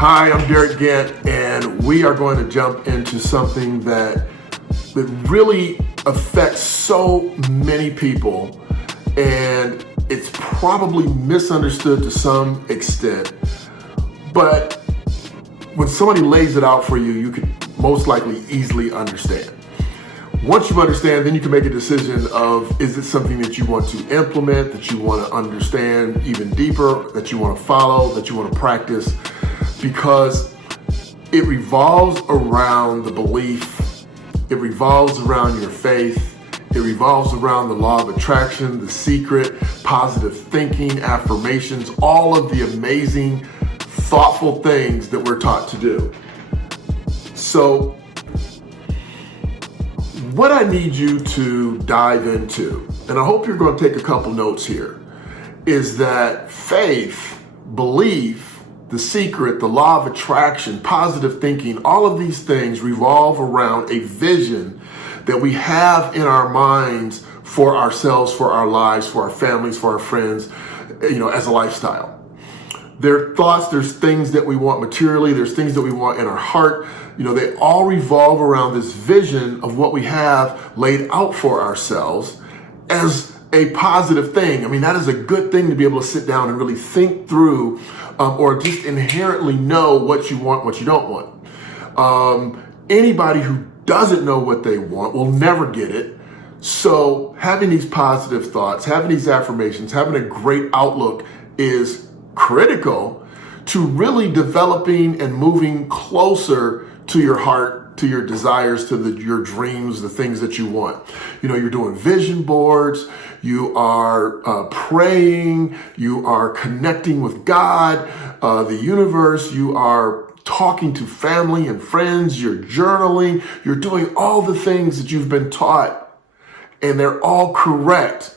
Hi, I'm Derick Gant, and we are going to jump into something that really affects so many people, and it's probably misunderstood to some extent. But when somebody lays it out for you, you can most likely easily understand. Once you understand, then you can make a decision of, is it something that you want to implement, that you want to understand even deeper, that you want to follow, that you want to practice, because it revolves around the belief, it revolves around your faith, it revolves around the law of attraction, the secret, positive thinking, affirmations, all of the amazing, thoughtful things that we're taught to do. So, what I need you to dive into, and I hope you're going to take a couple notes here, is that faith, belief, the secret, the law of attraction, positive thinking, all of these things revolve around a vision that we have in our minds for ourselves, for our lives, for our families, for our friends, as a lifestyle. There are thoughts, there's things that we want materially, there's things that we want in our heart. They all revolve around this vision of what we have laid out for ourselves as a positive thing. That is a good thing to be able to sit down and really think through, or just inherently know what you want, what you don't want. Anybody who doesn't know what they want will never get it. So having these positive thoughts, having these affirmations, having a great outlook is critical to really developing and moving closer to your heart, to your desires, to your dreams, the things that you want. You're doing vision boards, you are praying, you are connecting with God, the universe, you are talking to family and friends, you're journaling, you're doing all the things that you've been taught, and they're all correct,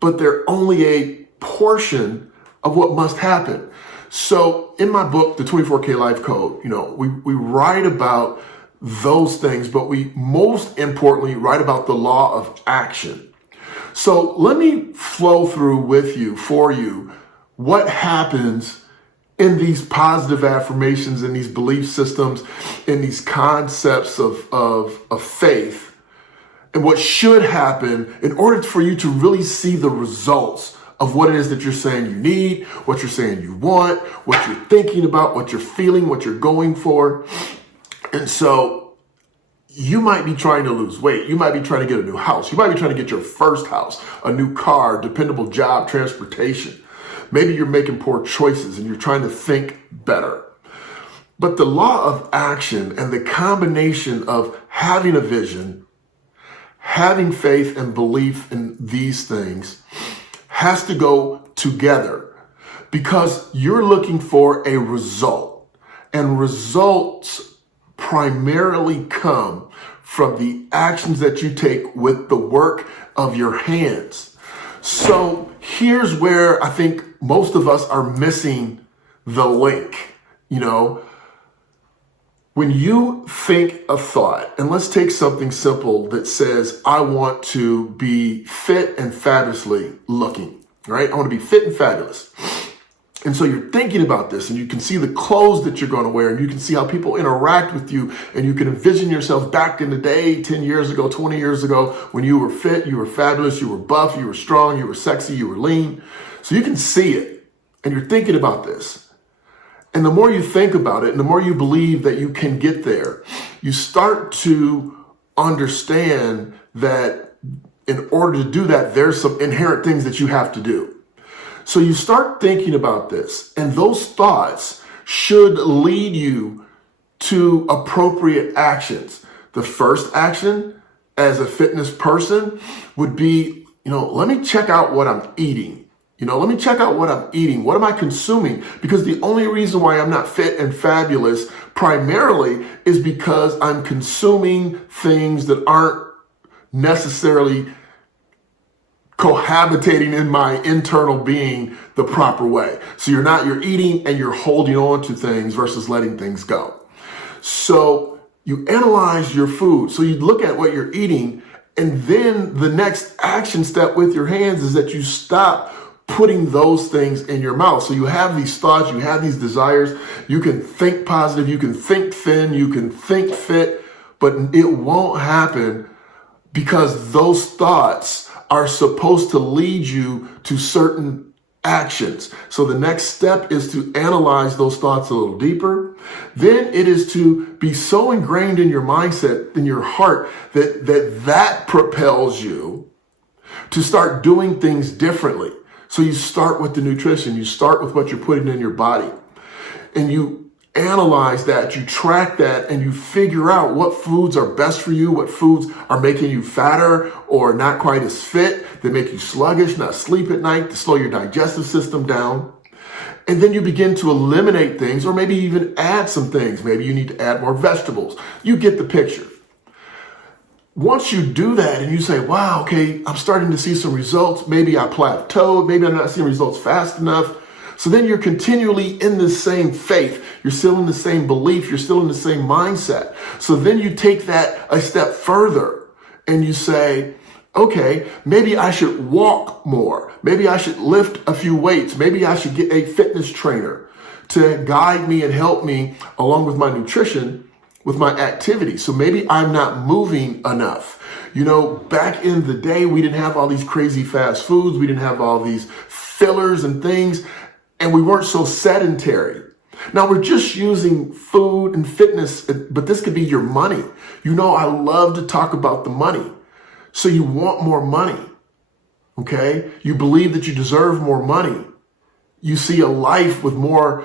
but they're only a portion of what must happen. So in my book, The 24K Life Code, we write about those things, but we most importantly write about the law of action. So let me flow through with you, for you, what happens in these positive affirmations, in these belief systems, in these concepts of faith, and what should happen in order for you to really see the results of what it is that you're saying you need, what you're saying you want, what you're thinking about, what you're feeling, what you're going for. And so you might be trying to lose weight. You might be trying to get a new house. You might be trying to get your first house, a new car, dependable job, transportation. Maybe you're making poor choices and you're trying to think better. But the law of action and the combination of having a vision, having faith and belief in these things has to go together, because you're looking for a result, and results primarily come from the actions that you take with the work of your hands. So here's where I think most of us are missing the link. When you think a thought, and let's take something simple that says, I want to be fit and fabulously looking, right? I want to be fit and fabulous. And so you're thinking about this, and you can see the clothes that you're going to wear, and you can see how people interact with you, and you can envision yourself back in the day, 10 years ago, 20 years ago, when you were fit, you were fabulous, you were buff, you were strong, you were sexy, you were lean. So you can see it, and you're thinking about this. And the more you think about it, and the more you believe that you can get there, you start to understand that in order to do that, there's some inherent things that you have to do. So you start thinking about this, and those thoughts should lead you to appropriate actions. The first action as a fitness person would be, let me check out what I'm eating. Let me check out what I'm eating. What am I consuming? Because the only reason why I'm not fit and fabulous primarily is because I'm consuming things that aren't necessarily cohabitating in my internal being the proper way. So you're eating and you're holding on to things versus letting things go. So you analyze your food. So you look at what you're eating, and then the next action step with your hands is that you stop putting those things in your mouth. So you have these thoughts, you have these desires, you can think positive, you can think thin, you can think fit, but it won't happen because those thoughts are supposed to lead you to certain actions. So the next step is to analyze those thoughts a little deeper. Then it is to be so ingrained in your mindset, in your heart, that propels you to start doing things differently. So you start with the nutrition, you start with what you're putting in your body, and you analyze that, you track that, and you figure out what foods are best for you, what foods are making you fatter or not quite as fit, that make you sluggish, not sleep at night, to slow your digestive system down. And then you begin to eliminate things, or maybe even add some things. Maybe you need to add more vegetables. You get the picture. Once you do that and you say, wow, okay, I'm starting to see some results. Maybe I plateaued. Maybe I'm not seeing results fast enough. So then you're continually in the same faith. You're still in the same belief. You're still in the same mindset. So then you take that a step further and you say, okay, maybe I should walk more. Maybe I should lift a few weights. Maybe I should get a fitness trainer to guide me and help me along with my nutrition, with my activity. So maybe I'm not moving enough. You know, back in the day, we didn't have all these crazy fast foods. We didn't have all these fillers and things, and we weren't so sedentary. Now we're just using food and fitness, but this could be your money. You know, I love to talk about the money. So you want more money, okay? You believe that you deserve more money. You see a life with more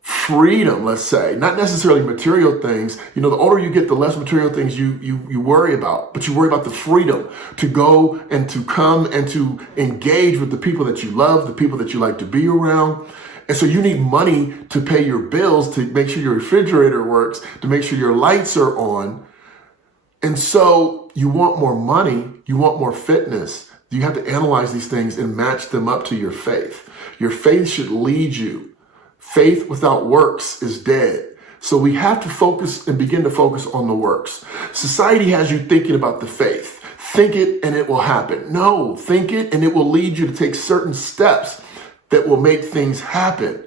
freedom, let's say, not necessarily material things. You know, the older you get, the less material things you worry about, but you worry about the freedom to go and to come and to engage with the people that you love, the people that you like to be around. And so you need money to pay your bills, to make sure your refrigerator works, to make sure your lights are on. And so you want more money, you want more fitness. You have to analyze these things and match them up to your faith. Your faith should lead you. Faith without works is dead. So we have to focus and begin to focus on the works. Society has you thinking about the faith. Think it and it will happen. No, think it and it will lead you to take certain steps that will make things happen.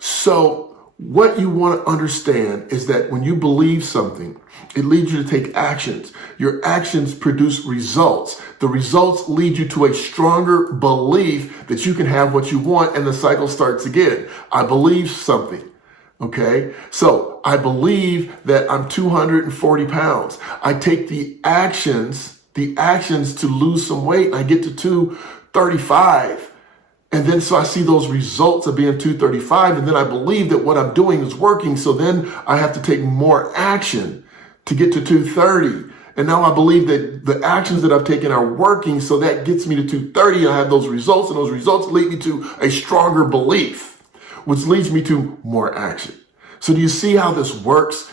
So what you want to understand is that when you believe something, it leads you to take actions. Your actions produce results. The results lead you to a stronger belief that you can have what you want, and the cycle starts again. I believe something. Okay, so I believe that I'm 240 pounds. I take the actions to lose some weight. I get to 235. And then so I see those results of being 235, and then I believe that what I'm doing is working. So then I have to take more action to get to 230. And now I believe that the actions that I've taken are working. So that gets me to 230. I have those results, and those results lead me to a stronger belief, which leads me to more action. So do you see how this works?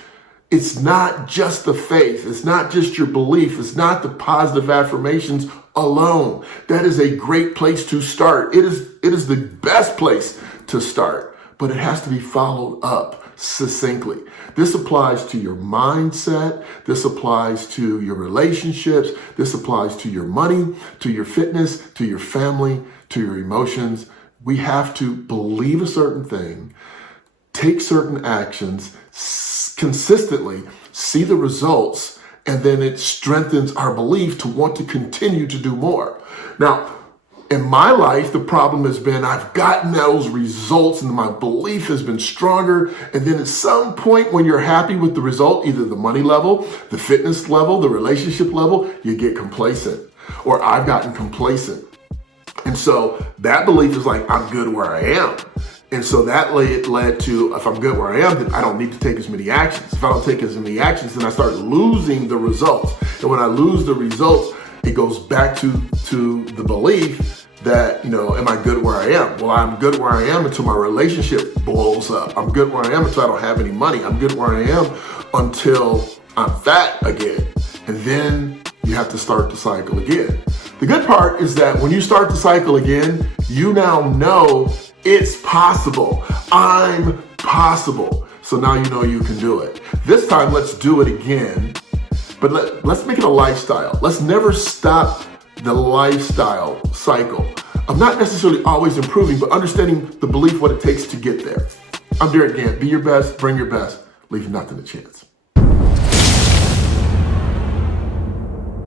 It's not just the faith. It's not just your belief. It's not the positive affirmations alone. That is a great place to start. It is the best place to start, but it has to be followed up succinctly. This applies to your mindset. This applies to your relationships. This applies to your money, to your fitness, to your family, to your emotions. We have to believe a certain thing, take certain actions consistently, see the results, and then it strengthens our belief to want to continue to do more. Now, in my life, the problem has been I've gotten those results and my belief has been stronger. And then at some point when you're happy with the result, either the money level, the fitness level, the relationship level, you get complacent, or I've gotten complacent. And so that belief is like, I'm good where I am. And so that led to, if I'm good where I am, then I don't need to take as many actions. If I don't take as many actions, then I start losing the results. And when I lose the results, it goes back to the belief that, you know, am I good where I am? Well, I'm good where I am until my relationship blows up. I'm good where I am until I don't have any money. I'm good where I am until I'm fat again. And then you have to start the cycle again. The good part is that when you start the cycle again, you now know it's possible. I'm possible. So now you know you can do it. This time, let's do it again. But let's make it a lifestyle. Let's never stop the lifestyle cycle of not necessarily always improving, but understanding the belief, what it takes to get there. I'm Derick Gant. Be your best, bring your best, leave nothing to chance.